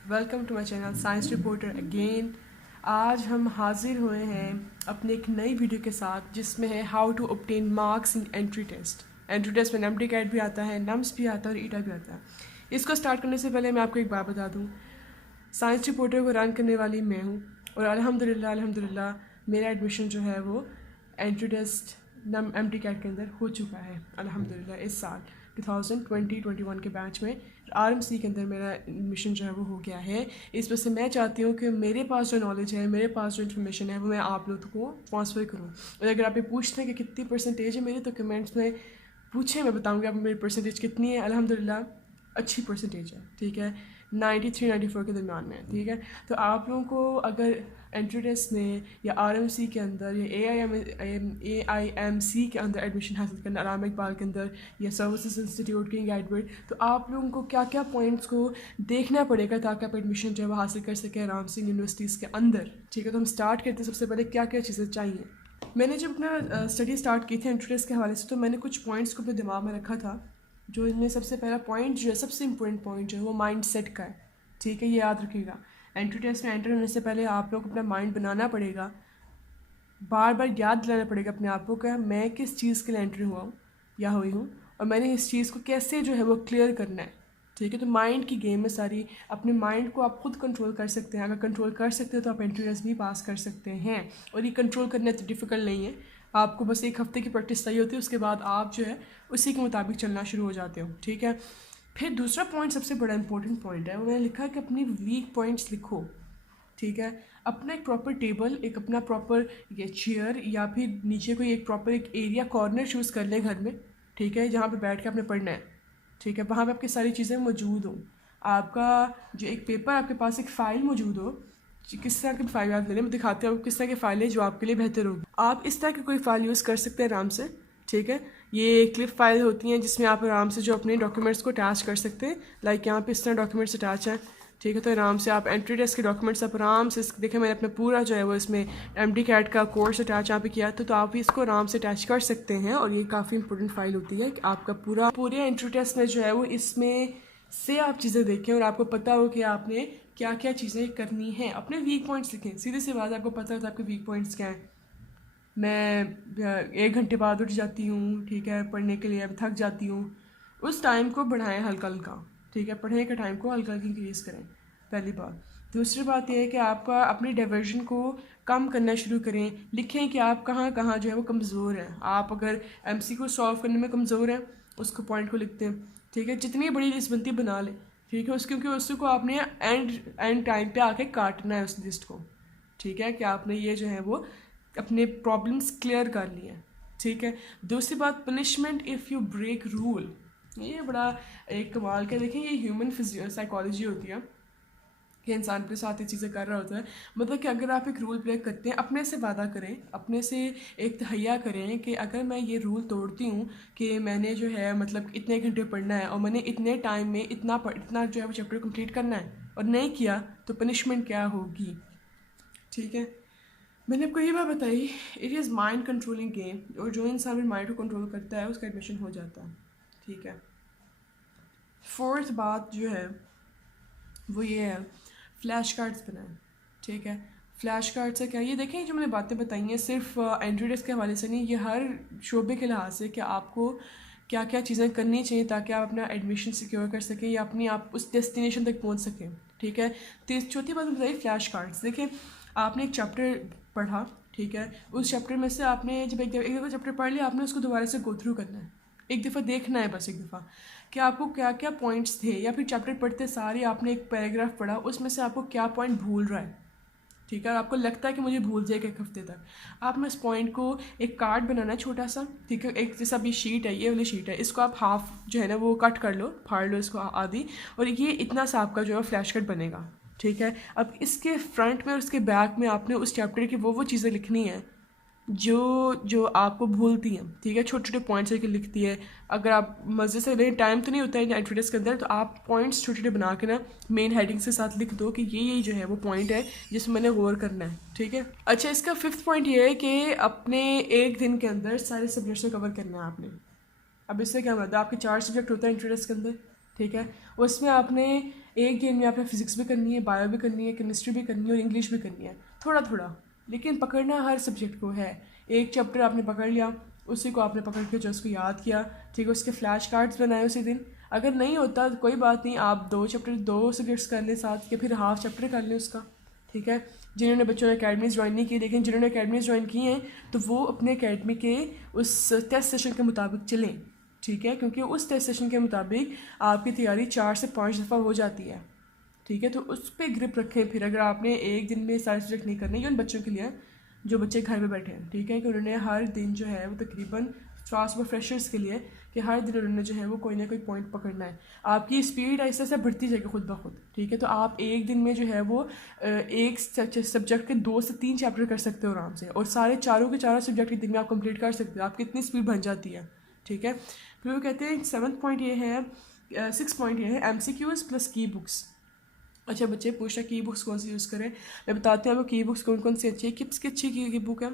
Welcome to my channel Science Reporter again. आज हम हाजिर हुए हैं अपने एक नई वीडियो के साथ जिसमें है how to obtain marks in entry test. Entry test में NMT-CAT भी आता है, नम्स भी आता है और ईटा भी आता है। इसको स्टार्ट करने से पहले मैं आपको एक बात बता दूँ, साइंस रिपोर्टर को रन करने वाली मैं हूँ और अल्हम्दुलिल्लाह मेरा एडमिशन जो है वो एंट्री टेस्ट MT-CAT के अंदर हो चुका है अल्हम्दुलिल्लाह। इस साल 2020-21 के बैच में RMC के अंदर मेरा एडमिशन जो है वो हो गया है। इस वजह से मैं चाहती हूँ कि मेरे पास जो नॉलेज है, मेरे पास जो इन्फॉर्मेशन है वो मैं आप लोगों को ट्रांसफ़र करूँ। और अगर आप ये पूछते हैं कि कितनी परसेंटेज है मेरी, तो कमेंट्स में पूछें, मैं बताऊँगी आप मेरी परसेंटेज कितनी है। अल्हम्दुलिल्लाह अच्छी परसेंटेज है, ठीक है, 93-94 के दरमियान में, ठीक है। तो आप लोगों को अगर एंट्री टेस्ट में या RMC के अंदर या AIMC के अंदर एडमिशन हासिल करना, अल्लामा इकबाल के अंदर या सर्विसेज इंस्टीट्यूट किंग एडवर्ड, तो आप लोगों को क्या क्या पॉइंट्स को देखना पड़ेगा ताकि आप एडमिशन जो है वो हासिल कर सकें आराम से यूनिवर्सिटीज़ के अंदर, ठीक है। तो हम स्टार्ट करते हैं, सबसे पहले क्या क्या चीज़ें चाहिए। मैंने जब अपना स्टडी स्टार्ट की थी एंट्री टेस्ट के हवाले से, तो मैंने कुछ पॉइंट्स को अपने दिमाग में रखा था। जो इनमें सबसे पहला पॉइंट जो है, सबसे इंपॉर्टेंट पॉइंट जो है वो माइंड सेट का है, ठीक है, ये याद रखिएगा। एंट्री टेस्ट में एंटर होने से पहले आप लोग अपना माइंड बनाना पड़ेगा, बार बार याद दिलाना पड़ेगा अपने आप को कि मैं किस चीज़ के लिए एंट्री हुआ हूँ या हुई हूँ और मैंने इस चीज़ को कैसे जो है वो क्लियर करना है, ठीक है। तो माइंड की गेम है सारी। अपने माइंड को आप खुद कंट्रोल कर सकते हैं। अगर कंट्रोल कर सकते हो तो आप एंट्री टेस्ट भी पास कर सकते हैं। और ये कंट्रोल करना तो डिफ़िकल्ट नहीं है, आपको बस एक हफ्ते की प्रैक्टिस चाहिए होती है, उसके बाद आप जो है उसी के मुताबिक चलना शुरू हो जाते हो, ठीक है। फिर दूसरा पॉइंट सबसे बड़ा इंपॉर्टेंट पॉइंट है, वो मैंने लिखा कि अपनी वीक पॉइंट्स लिखो, ठीक है। अपना एक प्रॉपर टेबल, एक अपना प्रॉपर ये चेयर या फिर नीचे कोई एक प्रॉपर एक एरिया कॉर्नर चूज़ कर लें घर में, ठीक है, जहाँ पे बैठ के आपने पढ़ना है, ठीक है। वहाँ पे आपकी सारी चीज़ें मौजूद हों, आपका जो एक पेपर, आपके पास एक फ़ाइल मौजूद हो। किस तरह की फ़ाइल आप ले लें, मैं दिखाती हूँ किस तरह की फ़ाइल है जो आपके लिए बेहतर होगी। आप इस तरह की कोई फ़ाइल यूज़ कर सकते हैं आराम से, ठीक है। ये क्लिप फाइल होती हैं जिसमें आप आराम से जो अपने डॉक्यूमेंट्स को अटैच कर सकते हैं। लाइक यहाँ पे इस तरह डॉक्यूमेंट्स अटैच हैं, ठीक है। तो आराम से आप एंट्री टेस्ट के डॉक्यूमेंट्स आप आराम से देखें, मैंने अपना पूरा जो है वो इसमें MT-CAT का कोर्स अटैच यहाँ पे किया था, तो आप इसको आराम से अटैच कर सकते हैं। और ये काफ़ी इंपॉर्टेंट फाइल होती है कि आपका पूरे एंट्री टेस्ट में जो है वो इसमें से आप चीज़ें देखें और आपको पता हो कि आपने क्या क्या चीज़ें करनी हैं। अपने वीक पॉइंट्स लिखें, सीधी सी बात, आपको पता होता है आपके वीक पॉइंट्स क्या हैं। मैं 1 घंटे बाद उठ जाती हूँ, ठीक है, पढ़ने के लिए, थक जाती हूँ। उस टाइम को बढ़ाएं हल्का हल्का, ठीक है, पढ़ने के टाइम को हल्का हल्का इंक्रीज़ करें, पहली बात। दूसरी बात यह है कि आपका अपनी डाइवर्जन को कम करना शुरू करें। लिखें कि आप कहाँ कहाँ जो है वो कमज़ोर हैं। आप अगर MC को सॉल्व करने में कमज़ोर हैं, उसको पॉइंट को लिखते हैं, ठीक है। जितनी बड़ी लिस्ट बनती बना लें, ठीक है, क्योंकि उसको आपने एंड टाइम पे आके काटना है उस लिस्ट को, ठीक है, कि आपने ये जो है वो अपने प्रॉब्लम्स क्लियर कर लिए, ठीक है। दूसरी बात, punishment if you break rule, ये बड़ा एक कमाल का, देखें, ये ह्यूमन साइकोलॉजी होती है कि इंसान के साथ ये चीज़ें कर रहा होता है। मतलब कि अगर आप एक रूल ब्रेक करते हैं, अपने से वादा करें, अपने से एक तहैया करें कि अगर मैं ये रूल तोड़ती हूँ कि मैंने जो है मतलब इतने घंटे पढ़ना है और मैंने इतने टाइम में इतना जो है वो चैप्टर कंप्लीट करना है और नहीं किया, तो पनिशमेंट क्या होगी, ठीक है। मैंने आपको ये बात बताई, it is mind controlling game, और जो इंसान अपने माइंड को कंट्रोल करता है उसका एडमिशन हो जाता है, ठीक है। फोर्थ बात जो है वो ये है, फ्लैश कार्ड्स बनाएं, ठीक है। फ्लैश कार्ड से क्या, ये देखें जो मैंने बातें बताई हैं सिर्फ एंट्री टेस्ट के हवाले से नहीं, ये हर शोबे के लिहाज से कि आपको क्या क्या चीज़ें करनी चाहिए ताकि आप अपना एडमिशन सिक्योर कर सकें या अपनी आप उस डेस्टिनेशन तक पहुंच सकें, ठीक है। तो चौथी बात बताइए फ्लैश कार्ड्स। देखें, आपने एक चैप्टर पढ़ा, ठीक है, उस चैप्टर में से आपने जब एक दफ़ा चैप्टर पढ़ लिया, आपने उसको दोबारा से गो थ्रू करना है, एक दफ़ा देखना है, बस एक दफ़ा, कि आपको क्या क्या पॉइंट्स थे। या फिर चैप्टर पढ़ते सारे आपने एक पैराग्राफ पढ़ा, उसमें से आपको क्या पॉइंट भूल रहा है, ठीक है, और आपको लगता है कि मुझे भूल जाएगा 1 हफ्ते तक, आपने इस पॉइंट को एक कार्ड बनाना है छोटा सा, ठीक है। एक जैसा अभी शीट है, ये वाली शीट है, इसको आप हाफ जो है ना वो कट कर लो, फाड़ लो इसको आधी, और ये इतना सा आपका जो है फ्लैश कार्ड बनेगा, ठीक है। अब इसके फ्रंट में और इसके बैक में आपने उस चैप्टर की वो चीज़ें लिखनी है जो जो आपको भूलती हैं, ठीक है। छोटे छोटे पॉइंट्स लेके लिखती है। अगर आप मज़े से, लेकिन टाइम तो नहीं होता है एंट्री टेस्ट के अंदर, तो आप पॉइंट्स छोटे छोटे बना के ना मेन हेडिंग्स के साथ लिख दो कि ये जो है वो पॉइंट है जिसमें मैंने गौर करना है, ठीक है। अच्छा, इसका फिफ्थ पॉइंट ये है कि अपने एक दिन के अंदर सारे सब्जेक्ट्स को कवर करना है आपने। अब इससे क्या मतलब, आपके 4 सब्जेक्ट होते हैं एंट्री टेस्ट के अंदर, ठीक है। उसमें आपने एक दिन में आपने फिज़िक्स भी करनी है, बायो भी करनी है, केमिस्ट्री भी करनी है और इंग्लिश भी करनी है, थोड़ा थोड़ा, लेकिन पकड़ना हर सब्जेक्ट को है। एक चैप्टर आपने पकड़ लिया, उसी को आपने पकड़ के जो उसको याद किया, ठीक है, उसके फ्लैश कार्ड्स बनाए उसी दिन। अगर नहीं होता तो कोई बात नहीं, आप 2 सब्जेक्ट्स कर लें साथ, या फिर हाफ चैप्टर कर लें उसका, ठीक है। जिन्होंने बच्चों ने अकेडमीज़ ज्वाइन नहीं की, लेकिन जिन्होंने अकेडमीज़ ज्वाइन की हैं तो वो अपने अकेडमी के उस टेस्ट सेशन के मुताबिक चलें, ठीक है, क्योंकि उस टेस्ट सेशन के मुताबिक आपकी तैयारी 4 से 5 दफ़ा हो जाती है, ठीक है। तो उस पर ग्रिप रखें। फिर अगर आपने एक दिन में सारे सब्जेक्ट नहीं करने, ये उन बच्चों के लिए जो बच्चे घर में बैठे हैं, ठीक है, कि उन्होंने हर दिन जो है वो तकरीबन खास वो फ्रेशर्स के लिए कि हर दिन उन्होंने जो है वो कोई ना कोई पॉइंट पकड़ना है। आपकी स्पीड ऐसे ऐसे बढ़ती जाएगी खुद ब खुद, ठीक है। तो आप एक दिन में जो है वो एक सब्जेक्ट के 2 से 3 चैप्टर कर सकते हो आराम से, और सारे चारों के चारों सब्जेक्ट एक दिन में आप कंप्लीट कर सकते हो। आपकी इतनी स्पीड बन जाती है, ठीक है। फिर वो कहते हैं 7th पॉइंट ये है, 6 पॉइंट ये है MCQs प्लस की बुक्स। अच्छा, बच्चे पूछा की बुक्स कौन सी यूज़ करें। मैं बताते हैं आपको की बुक्स कौन कौन सी अच्छी है। किप्स की अच्छी की बुक है,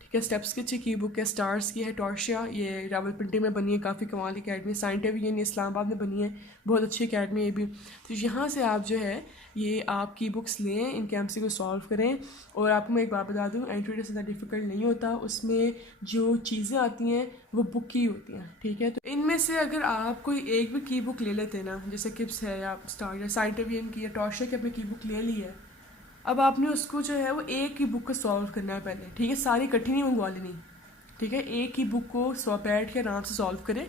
ठीक है। स्टेप्स की अच्छी की बुक है। स्टार्स की है टॉर्शिया, ये रावलपिंडी में बनी है, काफ़ी कमाल की अकेडमी। साइंटिफिक इस्लामाबाद में बनी है, बहुत अच्छी अकेडमी है ये भी। तो यहाँ से आप जो है ये आप की बुक्स लें, इनके एमसी को सॉल्व करें। और आपको मैं एक बात बता दूँ, एंट्री टेस्ट इतना डिफिकल्ट नहीं होता, उसमें जो चीज़ें आती हैं वो बुक की होती हैं, ठीक है। तो इनमें से अगर आप कोई एक भी की बुक ले लेते हैं ना, जैसे किप्स है या स्टार या साइंटिफिक की या टॉर्शिया की आपने की बुक ले ली है, अब आपने उसको जो है वो एक ही बुक को सॉल्व करना है पहले, ठीक है। सारी इकट्ठी नहीं मंगवा लेनी, ठीक है। एक ही बुक को बैठ के आराम से सॉल्व करें,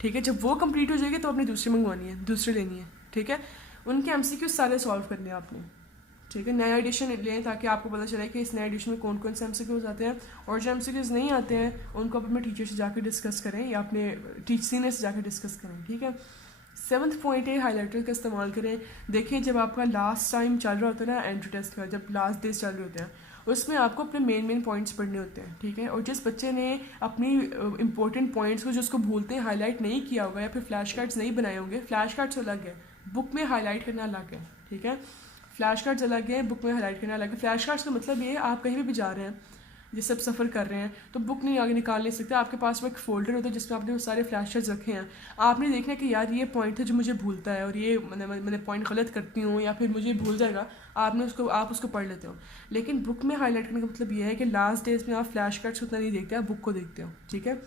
ठीक है। जब वो कंप्लीट हो जाएगी तो आपने दूसरी मंगवानी है, दूसरी लेनी है, ठीक है। उनके एमसीक्यू सारे सॉल्व करने हैं आपने, ठीक है। नया एडिशन लें ताकि आपको पता चले कि इस नए एडिशन में कौन कौन से एमसीक्यूज आते हैं, और जो एमसीक्यूज नहीं आते हैं उनको आप अपने टीचर से जाकर डिस्कस करें या अपने सीनियर से जाकर डिस्कस करें, ठीक है। 7th पॉइंट है हाईलाइटर का इस्तेमाल करें। देखें, जब आपका लास्ट टाइम चल रहा होता है ना एंट्री टेस्ट का, जब लास्ट डेज चल रहे होते हैं, उसमें आपको अपने मेन पॉइंट्स पढ़ने होते हैं, ठीक है। और जिस बच्चे ने अपनी इंपॉर्टेंट पॉइंट्स को, जो उसको भूलते हैं, हाईलाइट नहीं किया होगा या फिर फ्लैश कार्ड्स नहीं बनाए होंगे, फ्लैश कार्ड्स अलग है, बुक में हाईलाइट करना अलग है, ठीक है। फ्लैश कार्ड्स अलग है, बुक में हाईलाइट करना अलग है। फ्लैश कार्ड्स का मतलब ये है, आप कहीं भी जा रहे हैं, जैसे आप सफ़र कर रहे हैं तो बुक नहीं आगे निकाल नहीं सकते, आपके पास वो एक फ़ोल्डर होता है जिसमें आपने वो सारे फ्लैश कार्ड्स रखे हैं। आपने देखना है कि यार ये पॉइंट है जो मुझे भूलता है, और ये मैंने पॉइंट गलत करती हूँ या फिर मुझे भूल जाएगा, आप उसको पढ़ लेते हो। लेकिन बुक में हाईलाइट करने का मतलब ये है कि लास्ट डेज में आप फ्लैश कार्ड्स उतना नहीं देखते, आप बुक को देखते हो, ठीक है।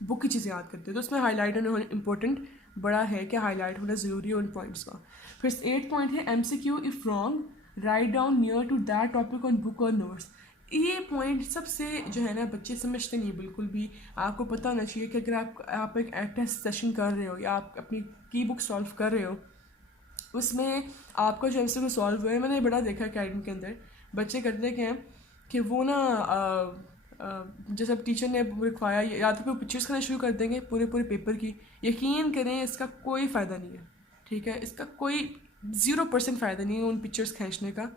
बुक की चीज़ें याद करते हो, तो उसमें हाईलाइट होना इंपॉर्टेंट बड़ा है कि हाईलाइट होना ज़रूरी है उन पॉइंट्स का। फिर 8 पॉइंट है MCQ if wrong write down near to that topic on book और नोट्स। ये पॉइंट सबसे जो है ना बच्चे समझते नहीं बिल्कुल भी। आपको पता होना चाहिए कि अगर आप एक टेस्ट सेशन कर रहे हो या आप अपनी की बुक सॉल्व कर रहे हो, उसमें आपका जो MCQ सॉल्व हुआ है, मैंने बड़ा देखा अकेडमी के अंदर बच्चे करते क्या हैं कि वो ना जैसे अब टीचर ने लिखवाया, या तो फिर पिक्चर्स करना शुरू कर देंगे पूरे पूरे पेपर की। यकीन करें इसका कोई फ़ायदा नहीं है, ठीक है। इसका कोई 0% फ़ायदा नहीं है उन पिक्चर्स खींचने का,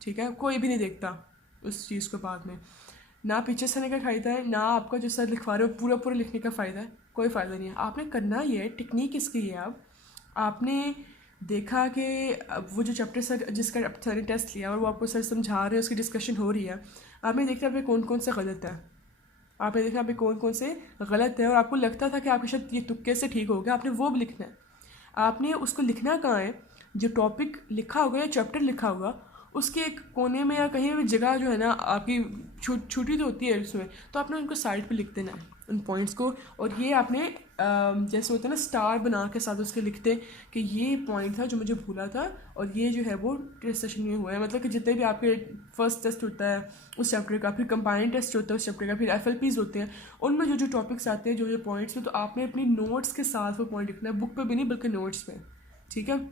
ठीक है। कोई भी नहीं देखता उस चीज़ को बाद में, ना पिक्चर्स करने का फ़ायदा है, ना आपका जो सर लिखवा रहे हो पूरा पूरा लिखने का फ़ायदा है, कोई फ़ायदा नहीं है। आपने करना ये है, टेक्निक इसकी है, आपने देखा कि वो जो चैप्टर सर जिसका सर ने टेस्ट लिया और वो आपको सर समझा रहे हैं, उसकी डिस्कशन हो रही है, आपने देखा आप कौन कौन से गलत है, आपने देखा आप कौन कौन से गलत है, और आपको लगता था कि आपके शायद ये तुक्के से ठीक हो गया, आपने वो भी लिखना है। आपने उसको लिखना कहाँ है, जो टॉपिक लिखा होगा या चैप्टर लिखा होगा उसके एक कोने में या कहीं भी जगह जो है ना आपकी छोटी तो होती है उसमें, तो आपने उनको साइड पे लिख देना है उन पॉइंट्स को। और ये आपने जैसे होता है ना स्टार बना के साथ उसके लिखते कि ये पॉइंट था जो मुझे भूला था, और ये जो है वो टेस्ट सेशन में हुआ है। मतलब कि जितने भी आपके फर्स्ट टेस्ट होता है उस चैप्टर का, फिर कंबाइंड टेस्ट होता है उस चैप्टर का, फिर FLPs होते हैं, उनमें जो जो टॉपिक्स आते हैं, जो जो पॉइंट्स में, तो आपने अपनी नोट्स के साथ वो पॉइंट लिखना है, बुक पर भी नहीं बल्कि नोट्स पे, ठीक है।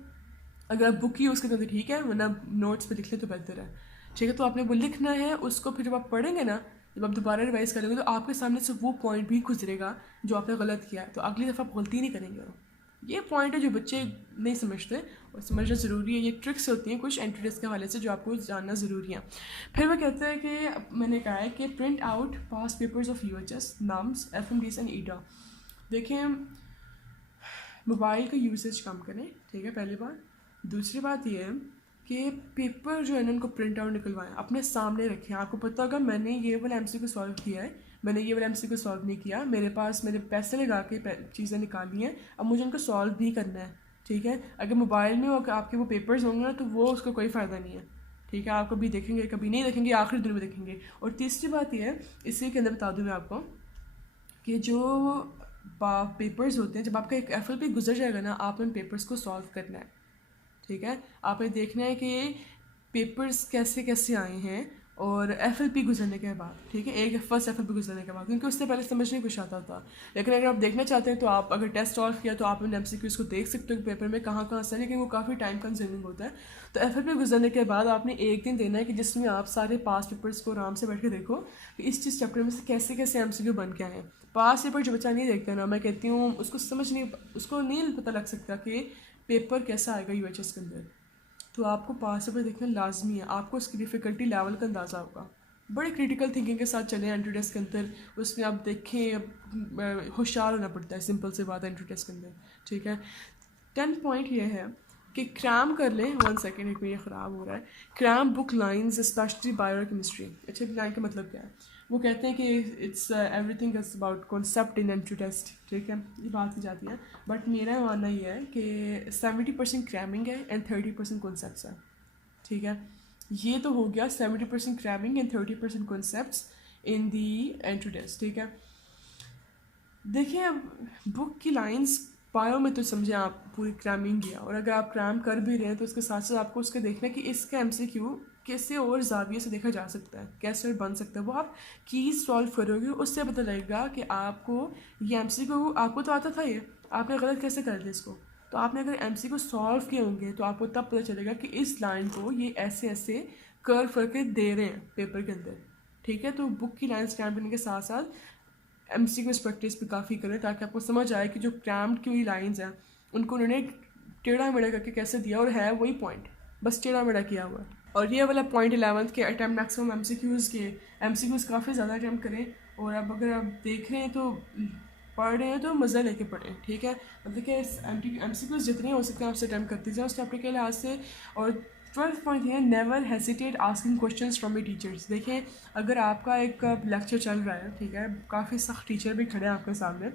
अगर आप बुक यूज़ करते हो तो ठीक है, वरना नोट्स पे लिख ले तो बेहतर है, ठीक है। तो आपने वो लिखना है, उसको फिर जब आप पढ़ेंगे ना, जब आप दोबारा रिवाइज करेंगे तो आपके सामने से वो पॉइंट भी गुजरेगा जो आपने गलत किया है, तो अगली दफ़ा आप गलती नहीं करेंगे। ये पॉइंट है जो बच्चे नहीं समझते, और समझना ज़रूरी है। ये ट्रिक्स होती हैं कुछ एंट्री टेस्ट के हवाले से जो आपको जानना ज़रूरी है। फिर वो कहते हैं कि मैंने कहा है कि print out pass papers of UHS, NUMS, FMDs and EDA। देखें, मोबाइल का यूसेज कम करें, ठीक है, पहली बात। दूसरी बात ये है कि पेपर जो है ना उनको प्रिंट आउट निकलवाएं, अपने सामने रखें। आपको पता होगा मैंने ये वाला MCQ सॉल्व किया है, मैंने ये वाला MCQ सॉल्व नहीं किया, मेरे पास मैंने पैसे लगा के चीज़ें निकाली हैं, अब मुझे उनको सॉल्व भी करना है, ठीक है। अगर मोबाइल में आपके वो पेपर्स होंगे ना तो वो उसका कोई फ़ायदा नहीं है, ठीक है। आप कभी देखेंगे, कभी नहीं देखेंगे, आखिरी दिन में देखेंगे। और तीसरी बात यह है, इसी के अंदर बता दूँ मैं आपको कि जो पेपर्स होते हैं, जब आपका एक FLP गुजर जाएगा ना, आपने उन पेपर्स को सॉल्व करना है, ठीक है। आपने देखना है कि पेपर्स कैसे कैसे आए हैं और FLP गुजरने के बाद, ठीक है, एक फर्स्ट FLP गुजरने के बाद, क्योंकि उससे पहले समझ नहीं कुछ आता था। लेकिन अगर आप देखना चाहते हैं तो आप अगर टेस्ट सॉल्व किया तो आप उन MCQs को देख सकते हो पेपर में कहाँ कहाँ से, लेकिन वो काफ़ी टाइम कंज्यूमिंग होता है। तो FLP गुजरने के बाद आपने एक दिन देना है कि जिसमें आप सारे पास पेपर्स को आराम से बैठ के देखो कि इस चीज़ चैप्टर में से कैसे कैसे MCQ बन के आए हैं। पास पेपर जो बच्चा नहीं देखता ना, मैं कहती हूँ उसको नहीं पता लग सकता कि पेपर कैसा आएगा UHS के अंदर। तो आपको पास पेपर देखना लाजमी है, आपको उसकी डिफ़िकल्टी लेवल का अंदाज़ा होगा। बड़े क्रिटिकल थिंकिंग के साथ चलें एंट्री टेस्ट के अंदर, उसमें आप देखें होशियार होना पड़ता है, सिंपल सी बात है एंट्री टेस्ट के अंदर, ठीक है। 10 पॉइंट ये है कि क्रैम कर लें। 1 सेकेंड, एक मिनट ख़राब हो रहा है। Cram book lines specially biochemistry. अच्छा, लाइन का मतलब क्या है? वो कहते हैं कि it's everything is about concept in entry test, ठीक है, ये बात की जाती है। बट मेरा मानना ये है कि 70% क्रैमिंग है एंड 30% कॉन्सेप्ट्स है, ठीक है। ये तो हो गया 70% cramming and 30% concepts in the entry test, ठीक है। देखिए, अब बुक की लाइंस बायो में तो समझे आप पूरी क्रैमिंग किया, और अगर आप क्रैम कर भी रहे हैं तो उसके साथ साथ आपको उसके देखना है कि इसका MCQ कैसे और जाविये से देखा जा सकता है, कैसे और बन सकता है। वो आप कीज सॉल्व करोगे, उससे पता लगेगा कि आपको ये MCQ आपको तो आता था, ये आपने गलत कैसे कर दिया इसको। तो आपने अगर MCQ सॉल्व किए होंगे तो आपको तब पता चलेगा कि इस लाइन को ये ऐसे ऐसे कर्व करके दे रहे हैं पेपर के अंदर, ठीक है। तो बुक की लाइन क्रैम करने के साथ साथ MCQ प्रैक्टिस भी काफ़ी करें, ताकि आपको समझ आए कि जो क्रैम्ड की हुई लाइन्स हैं उनको उन्होंने टेढ़ा मेढ़ा करके कैसे दिया, और है वही पॉइंट, बस टेढ़ा मेढ़ा किया हुआ है। और ये वाला पॉइंट 11th के अटैम्प्ट मैक्सिमम MCQs काफ़ी ज़्यादा अटैम्प्ट करें। और अब अगर आप देख रहे हैं तो पढ़ रहे हैं तो मज़ा लेके पढ़ें, ठीक है। मतलब कि MCQs जितने हो सकते हैं आपसे अटैम्प्ट करते जाए उस चैप्टर के लिहाज से। और 12th पॉइंट है, never hesitate asking questions from your teachers. देखें, अगर आपका एक लेक्चर चल रहा है, ठीक है, काफ़ी सख्त टीचर भी खड़े हैं आपके सामने,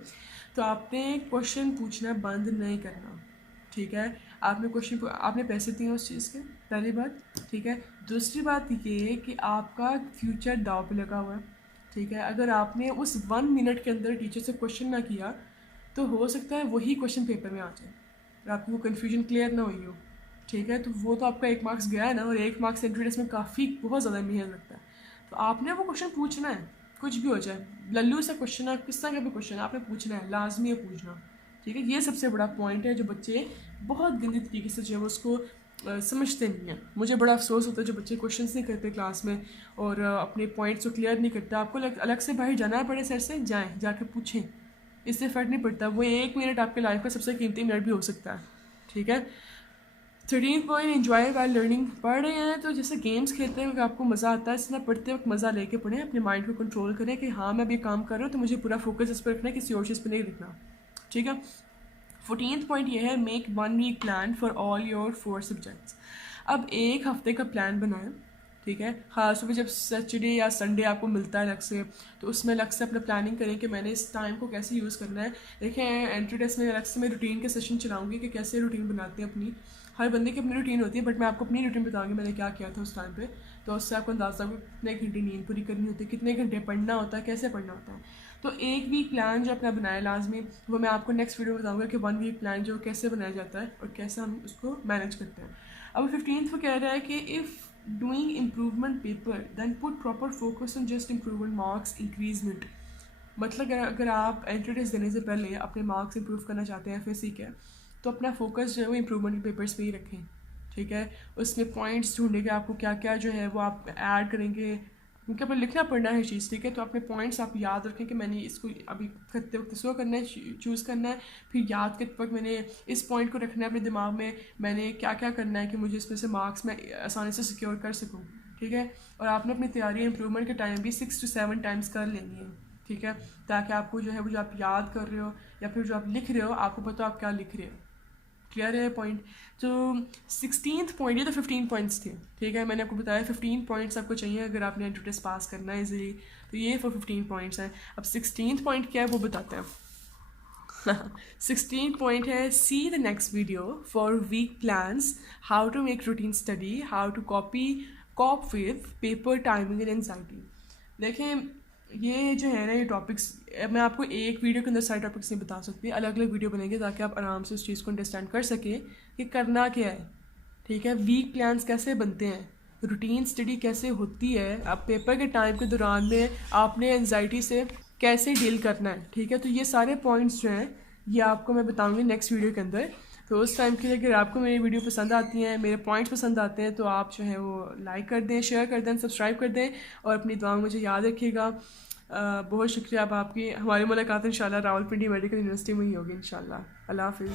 तो आपने क्वेश्चन पूछना बंद नहीं करना, ठीक है। आपने पैसे दिए उस चीज़ के, पहली बात, ठीक है। दूसरी बात ये कि आपका फ्यूचर दाव पे लगा हुआ है, ठीक है। अगर आपने उस 1 मिनट के अंदर टीचर से क्वेश्चन ना किया तो हो सकता है वही क्वेश्चन पेपर में आ जाए और आपकी वो कन्फ्यूजन क्लियर ना हुई हो, ठीक है। तो वो तो आपका 1 मार्क्स गया है ना, और 1 मार्क्स एंट्री टेस्ट में काफ़ी बहुत ज़्यादा मेहनत लगता है। तो आपने वो क्वेश्चन पूछना है, कुछ भी हो जाए, लल्लू सा क्वेश्चन है, किस तरह का भी क्वेश्चन है, आपने पूछना है, लाजमी है पूछना, ठीक है। ये सबसे बड़ा पॉइंट है जो बच्चे बहुत गंदी तरीके से जो है उसको समझते नहीं हैं। मुझे बड़ा अफसोस होता है जो बच्चे क्वेश्चंस नहीं करते क्लास में और अपने पॉइंट्स को क्लियर नहीं करते। आपको अलग से बाहर जाना पड़े सर से, जाएँ, जाके पूछें, इससे फ़र्क नहीं पड़ता। वो 1 मिनट आपके लाइफ का सबसे कीमती मिनट भी हो सकता है, ठीक है। 13th point, enjoy while learning. पढ़ रहे हैं तो जैसे गेम्स खेलते हैं, आपको मज़ा आता है, इस तरह पढ़ते वक्त मज़ा लेके पढ़ें, अपने माइंड को कंट्रोल करें कि हाँ मैं अभी काम कर रहा हूँ तो मुझे पूरा फोकस इस पर रखना है, किसी और चीज़ पर नहीं रखना, ठीक है। 14th पॉइंट ये है, make 1 week plan for all your 4 subjects. अब 1 हफ्ते का प्लान बनाएं, ठीक है। हाँ, सुबह जब सैटरडे या संडे आपको मिलता है अलग से, तो उसमें अलग से अपना प्लानिंग करें कि मैंने इस टाइम को कैसे यूज़ करना है। देखें, एंट्री टेस्ट में अलग से मैं रूटीन के सेशन चलाऊँगी कि कैसे रूटीन बनाते हैं अपनी, हर बंदे की अपनी रूटीन होती है, बट मैं आपको अपनी रूटीन बताऊँगी मैंने क्या किया था उस टाइम पे। तो उससे आपको अंदाज़ा होगा कितने घंटे नींद पूरी करनी होती है, कितने घंटे पढ़ना होता है, कैसे पढ़ना होता है। तो 1 वीक प्लान जो अपना बनाया लाजमी, वो मैं आपको नेक्स्ट वीडियो में बताऊँगा कि 1 वीक प्लान जो कैसे बनाया जाता है और कैसे हम उसको मैनेज करते हैं। अब 15th वो कह रहा है कि if doing improvement paper then put proper focus on just improvement marks increasement. मतलब अगर आप एंट्री टेस्ट देने से पहले अपने मार्क्स इंप्रूव करना चाहते हैं फिर के, तो अपना फोकस जो है वो इम्प्रूवमेंट के पेपर्स पे ही रखें, ठीक है। उसमें पॉइंट्स ढूंढेंगे आपको क्या क्या जो है वो आप ऐड करेंगे, क्योंकि आपको लिखना पड़ना है चीज़, ठीक है। तो अपने पॉइंट्स आप याद रखें कि मैंने इसको अभी करते वक्त इसको करना है, चूज़ करना है, फिर याद करते वक्त मैंने इस पॉइंट को रखना है अपने दिमाग में, मैंने क्या क्या करना है कि मुझे इसमें से मार्क्स मैं आसानी से सिक्योर कर सकूँ, ठीक है। और आपने अपनी तैयारी इम्प्रूवमेंट के टाइम भी 6 to 7 टाइम्स कर लेनी है, ठीक है, ताकि आपको जो है वो जो आप याद कर रहे हो या फिर जो आप लिख रहे हो आपको पता हो आप क्या लिख रहे हो, क्लियर है पॉइंट। तो 16th पॉइंट, ये तो 15 पॉइंट्स थे, ठीक है। मैंने आपको बताया 15 पॉइंट्स आपको चाहिए अगर आपने एंट्री टेस्ट पास करना है इजीली, तो ये 15 पॉइंट्स हैं। अब 16th पॉइंट क्या है वो बताते हैं। 16 पॉइंट है, see the next video for week plans, how to make routine study, how to cope with paper timing and anxiety. देखें, ये जो है ना, ये टॉपिक्स मैं आपको एक वीडियो के अंदर सारे टॉपिक्स नहीं बता सकती, अलग अलग वीडियो बनेंगे ताकि आप आराम से उस चीज़ को अंडरस्टैंड कर सकें कि करना क्या है। ठीक है, वीक प्लान्स कैसे बनते हैं, रूटीन स्टडी कैसे होती है, अब पेपर के टाइम के दौरान में आपने एनजाइटी से कैसे डील करना है। ठीक है, तो ये सारे पॉइंट्स जो हैं ये आपको मैं बताऊंगी नेक्स्ट वीडियो के अंदर। तो उस टाइम के लिए अगर आपको मेरी वीडियो पसंद आती हैं, मेरे पॉइंट्स पसंद आते हैं, तो आप जो है वो लाइक कर दें, शेयर कर दें, सब्सक्राइब कर दें और अपनी दुआ में मुझे याद रखिएगा। बहुत शुक्रिया अब आपकी। हमारी मुलाकात इंशाल्लाह रावलपिंडी मेडिकल यूनिवर्सिटी में ही होगी इंशाल्लाह। अल्लाह हाफिज़।